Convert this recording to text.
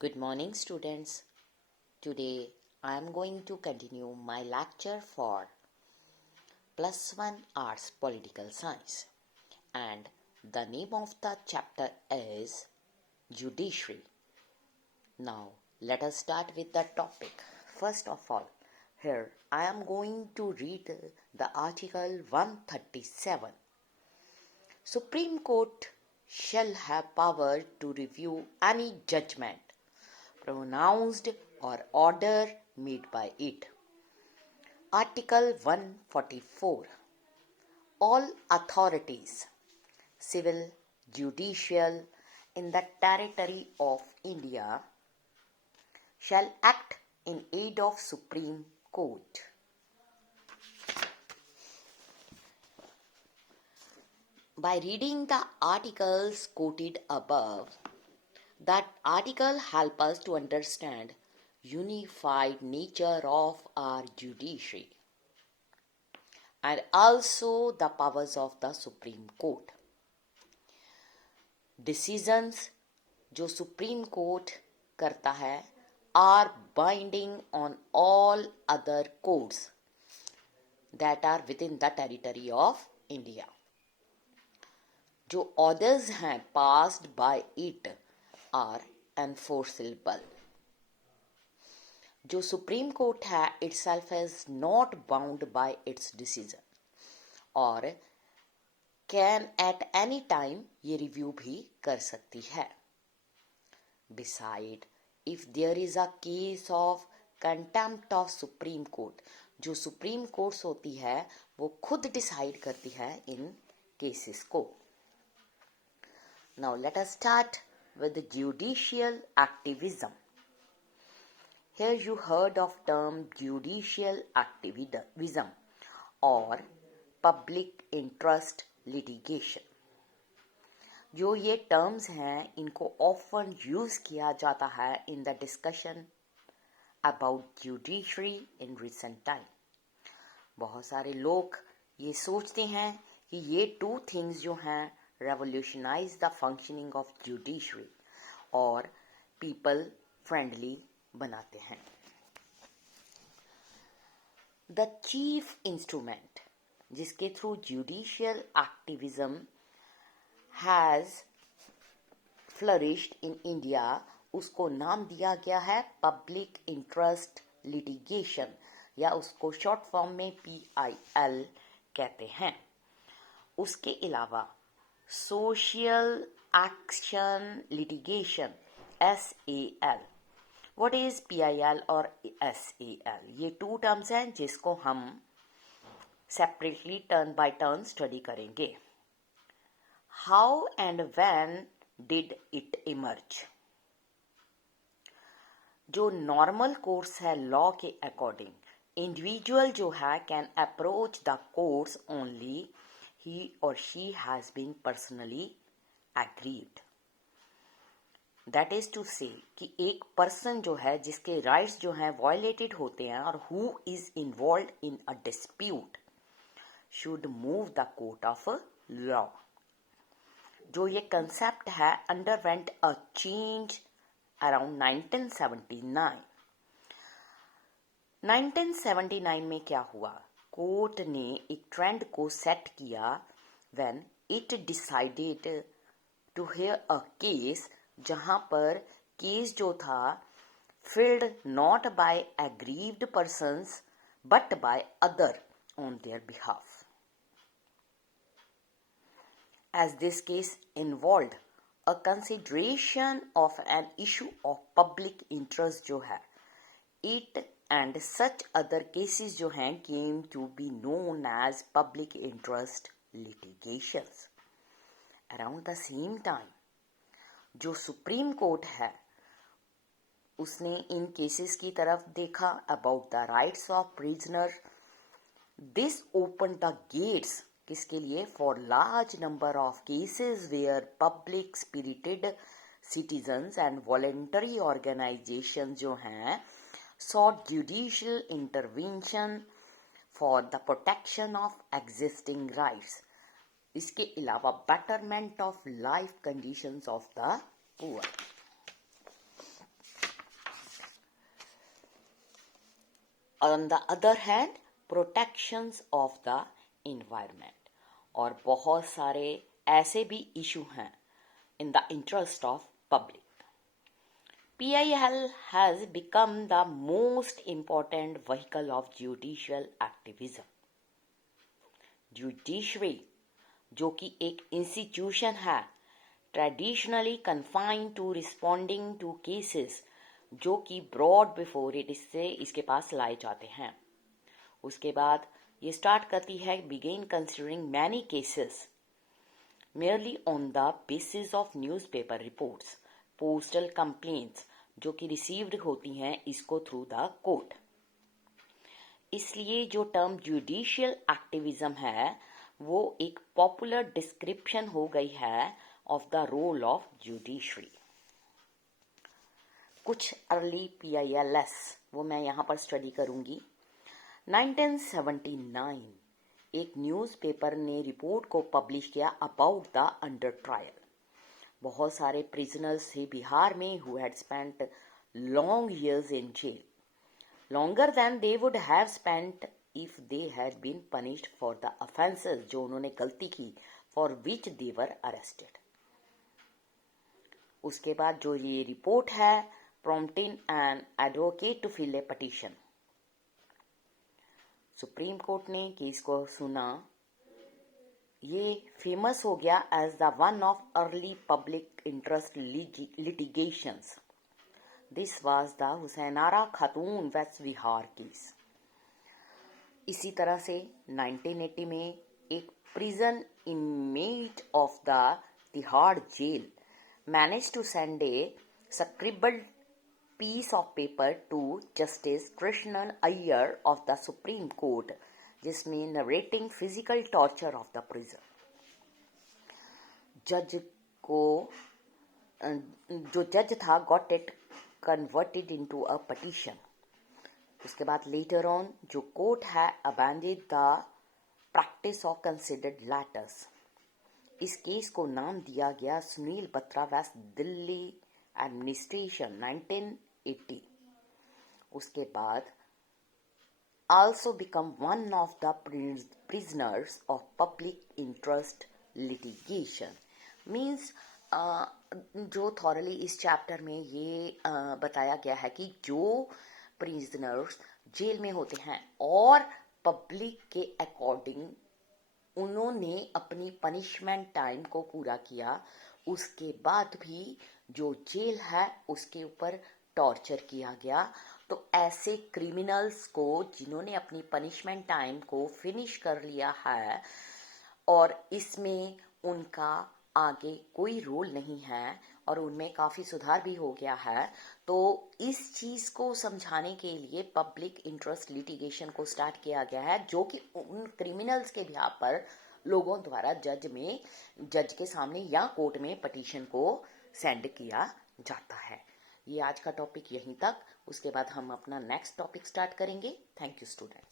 Good morning, students. Today I am going to continue my lecture for Plus One Arts Political Science, and the name of the chapter is Judiciary. Now, let us start with the topic. First of all, here I am going to read the article 137. Supreme Court shall have power to review any judgment pronounced or order made by it. Article 144. All authorities, civil, judicial, in the territory of India shall act in aid of Supreme Court. By reading the articles quoted above, that article helps us to understand unified nature of our judiciary and also the powers of the Supreme Court. Decisions जो supreme court करता है are binding on all other courts that are within the territory of India. जो orders हैं passed by it are enforceable. जो supreme court है itself is not bound by its decision और can at any time ये review भी कर सकती है. Beside, if there is a case of contempt of Supreme Court, जो सुप्रीम कोर्ट्स होती है वो खुद डिसाइड करती है इन केसेस को. Now let us start with the judicial activism. Here you heard of term judicial activism or public interest litigation. जो ये टर्म्स हैं इनको ऑफन यूज किया जाता है in the discussion about judiciary in recent time. बहुत सारे लोग ये सोचते हैं कि ये टू थिंग्स जो हैं revolutionise the functioning of judiciary और पीपल फ्रेंडली बनाते हैं. द चीफ इंस्ट्रूमेंट जिसके through judicial activism has flourished in India, उसको नाम दिया गया है पब्लिक इंटरेस्ट लिटिगेशन या उसको शॉर्ट फॉर्म में PIL कहते हैं. उसके अलावा social action litigation SAL. What is PIL और SAL? ये टू टर्म्स हैं जिसको हम separately turn by turn study करेंगे. How and when did it emerge? जो नॉर्मल कोर्स है लॉ के अकॉर्डिंग इंडिविजुअल जो है can approach the courts only ही और she has been personally agreed. That is to say कि एक पर्सन जो है जिसके राइट्स जो हैं वायलेटेड होते हैं और who is involve in a dispute should move the court of law. जो ये कंसेप्ट है अंडरवेंट अ चेंज अराउंड 1979. 1979 में क्या हुआ? कोर्ट ने एक ट्रेंड को सेट किया when it decided to hear a case जहां पर केस जो था filed not by aggrieved persons but by other on their behalf. As this case involved a consideration of an issue of public interest जो है it and such other cases जो हैं came to be known as public interest litigations. Around the same time जो supreme court है उसने इन cases की तरफ देखा about the rights of prisoner. This opened the gates किसके लिए? For large number of cases where public spirited citizens and voluntary organisation जो हैं sought judicial intervention for the protection of existing rights. इसके अलावा betterment of life conditions of the poor. On the other hand protections of the environment. और बहुत सारे ऐसे भी issue हैं in the interest of public. PIL has become the most important vehicle of judicial activism. Judiciary, जो कि एक institution है, traditionally confined to responding to cases जो कि ब्रॉड बिफोर इट, इससे इसके पास लाए जाते हैं। उसके बाद ये स्टार्ट करती है begin considering many cases merely on the basis of newspaper reports, postal complaints जो कि रिसीव्ड होती हैं इसको थ्रू द कोर्ट। इसलिए जो टर्म जुडिशियल एक्टिविज्म है वो एक पॉपुलर डिस्क्रिप्शन हो गई है of the role of judiciary. कुछ अर्ली PILS वो मैं यहाँ पर स्टडी करूँगी। 1979 एक न्यूज़पेपर ने रिपोर्ट को पब्लिश किया अबाउट द अंडर ट्रायल। बहुत सारे प्रिजनर्स थे बिहार में who had spent long years in jail, longer than they would have spent if they had been punished for the offences जो उन्होंने गलती की for which they were arrested. उसके बाद जो ये रिपोर्ट है prompting an advocate to file a petition, supreme court ने केस को सुना। ये फेमस हो गया as the one of early public interest litigations. This was the Hussainara Khatoon वेस्ट विहार केस। इसी तरह से 1980 में एक prison inmate of the Tihar jail manage to send a scribbled piece of paper to Justice Krishnan Iyer of the Supreme Court जिसमें narrating physical torture of the prisoner। जज को जो जज था got it converted into a petition। उसके बाद later on जो court है abandoned the practice of considered letters। इस केस को नाम दिया गया सुनील बत्रा वेस्ट दिल्ली एडमिनिस्ट्रेशन 1980। उसके बाद also become one of the prisoners of public interest litigation means जो थॉरली इस चैप्टर में ये बताया गया है कि जो प्रिजनर्स जेल में होते हैं और पब्लिक के अकॉर्डिंग उन्होंने अपनी पनिशमेंट टाइम को पूरा किया, उसके बाद भी जो जेल है उसके ऊपर टॉर्चर किया गया, तो ऐसे क्रिमिनल्स को जिन्होंने अपनी पनिशमेंट टाइम को फिनिश कर लिया है और इसमें उनका आगे कोई रोल नहीं है और उनमें काफ़ी सुधार भी हो गया है, तो इस चीज़ को समझाने के लिए पब्लिक इंटरेस्ट लिटिगेशन को स्टार्ट किया गया है जो कि उन क्रिमिनल्स के बिहाफ पर लोगों द्वारा जज के सामने या कोर्ट में पटिशन को सेंड किया जाता है। ये आज का टॉपिक यहीं तक। उसके बाद हम अपना नेक्स्ट टॉपिक स्टार्ट करेंगे। Thank you students.